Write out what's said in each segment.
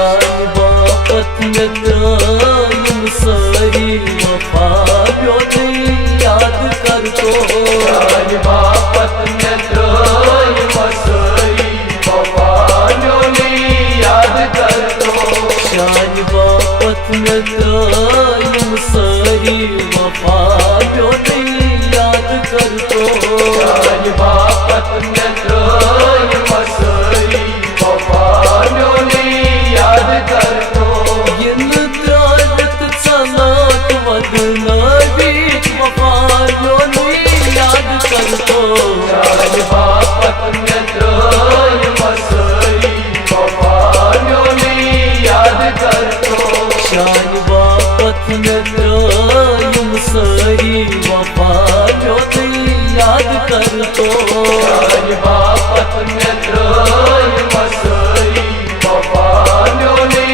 शान बापत में त्रायम सारी वफा ब्योती याद कर तो शान बापत में त्रायम सारी वफा ब्योती याद कर तो शान बापत में त्रायम सारी वफा ब्योती याद कर तो शान बापत में त्रायम सारी वफा ब्योती याद कर तो इन त्रायत सनात वदनावीत वफा ब्योती याद कर तो शान बापत में त्रायम सारी वफा ब्योती याद कर तो शान बापत में त्रायम सारी वफा ब्योती याद कर तो शान बापत में त्रायम सारी वफा ब्योती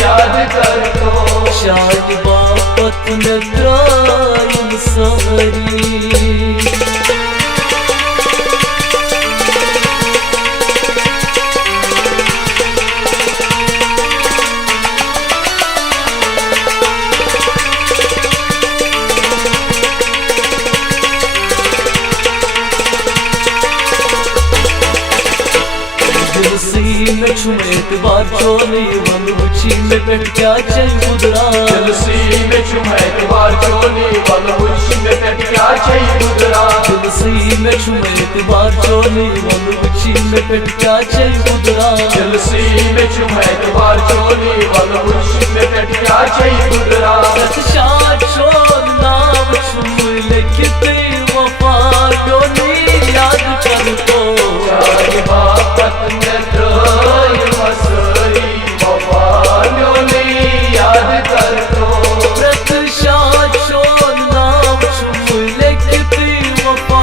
याद कर तो शान बापत में त्रायम सारी में छुमेत बार चोली वन उची में बैठ क्या चल गुदरा जलसी में छुमेत बार चोली वन उची में बैठ क्या चल गुदरा जलसी में छुमेत बार चोली वन उची में बैठ क्या चल गुदरा जलसी में छुमेत बार चोली वन उची में बैठ क्या चल गुदरा शाद छोड़ नाम छुम लिखते वफा डोली याद कर तो शान बापत में त्रायम सारी वफा ब्योती याद कर तो शाद छोड़ नाम छुम लिखते वफा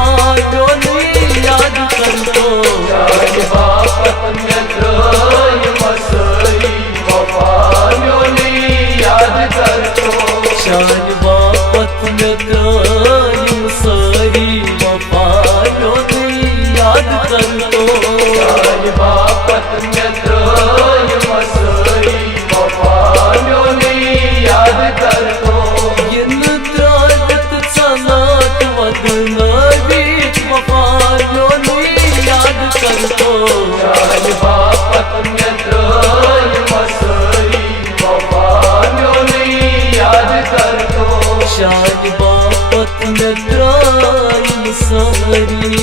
डोली याद कर तो शान बापत में त्रायम सारी वफा ब्योती याद कर तो शान बापत में त्रायम सारी वफा ब्योती याद कर तो शान बापत में त्रायम सारी वफा ब्योती याद कर तो इन त्रायत सनात वदनावीत वफा ब्योती याद कर तो शान बापत में त्रायम सारी वफा ब्योती याद कर तो शान बापत में त्रायम सारी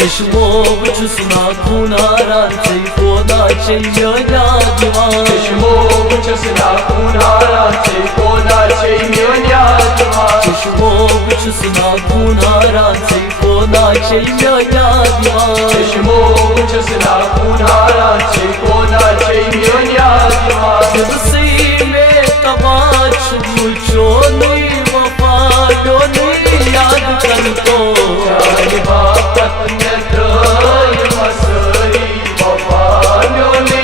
चश्मो बुचुसना खुनारा चै कोना चै म्योना दिवान चश्मो बुचुसना खुनारा चै कोना चै म्योना दिवान चश्मो बुचुसना खुनारा चै कोना चै म्योना दिवान चश्मो बुचुसना खुनारा चै कोना चै म्योना दिवान जलसी में तबाच मुझो नहीं वफा डोली याद कर तो शान बापत में त्रायम सारी वफा ब्योती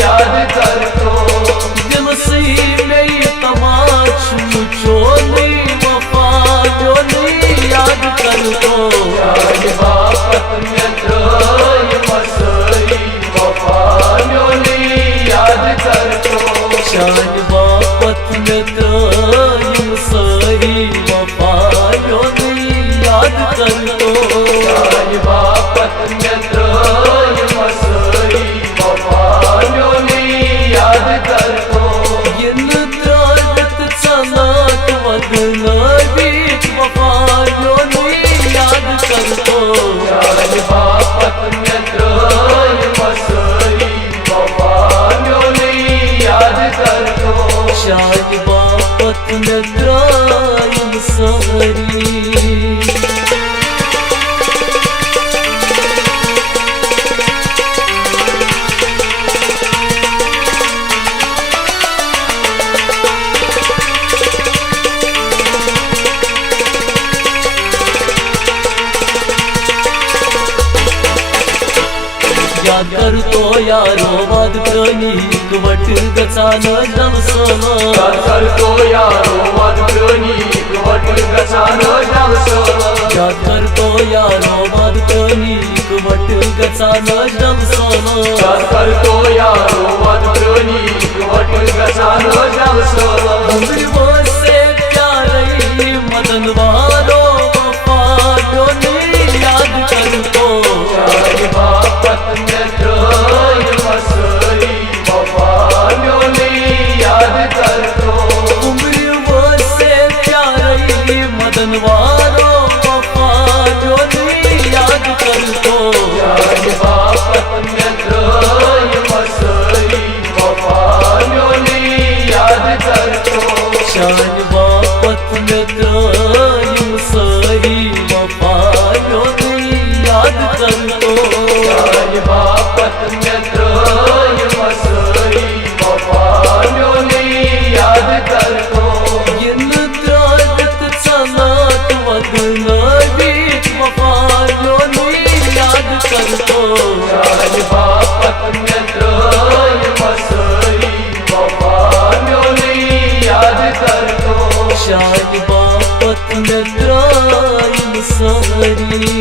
याद कर तो जलसी में तबाच मुझो नहीं वफा डोली याद कर तो शान बापत में त्रायम सारी वफा कर तो यारो वाद प्रणी वट गचान जल सोलो याद कर तो यारो वाद प्रणी वट गचान जल सोलो याद कर तो यारो वाद प्रणी वट गचान जल सोलो याद कर तो यारो वाद प्रणी वट गचान जल सोलो उम्र से प्यारे मदन वारो वफाडोनी याद कर तो शान बापत नेत्रोय मसरी वफाडोनी याद कर तो उम्र से प्यारे मदन वारो वफाडोनी याद कर तो शान बापत नेत्रोय मसरी वफाडोनी याद कर तो शान बापत नगरायम सरी वफाडोनी याद कर तो शान बापत नेत्रोय मसरी वफाडोनी याद कर तो इन त्रागत चलात वदनबीत वफाडोनी याद कर तो शान बापत नेत्रोय मसरी वफाडोनी याद कर तो शान बापत नगरायम सरी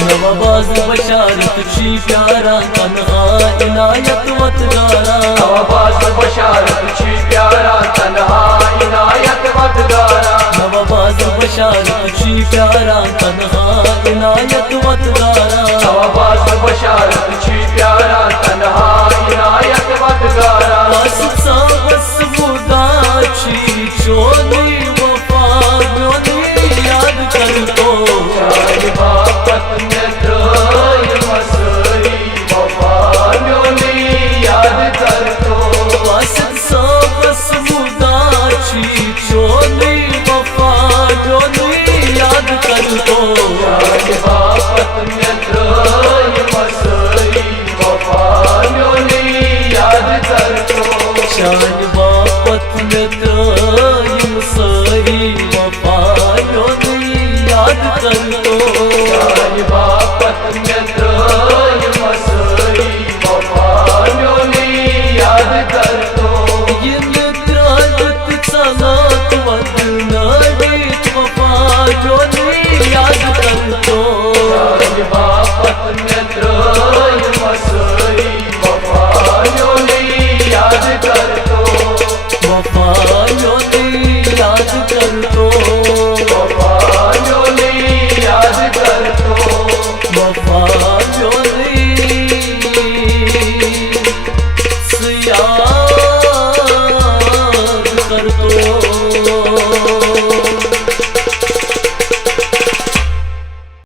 नवाबाज बशारत शी प्यारा तन्हा इनायत वतगारा नवाबाज बशारत छी प्यारा तन्हा इनायत वतगारा नवाबाज बशारत शी प्यारा तन्हा इनायत वतगारा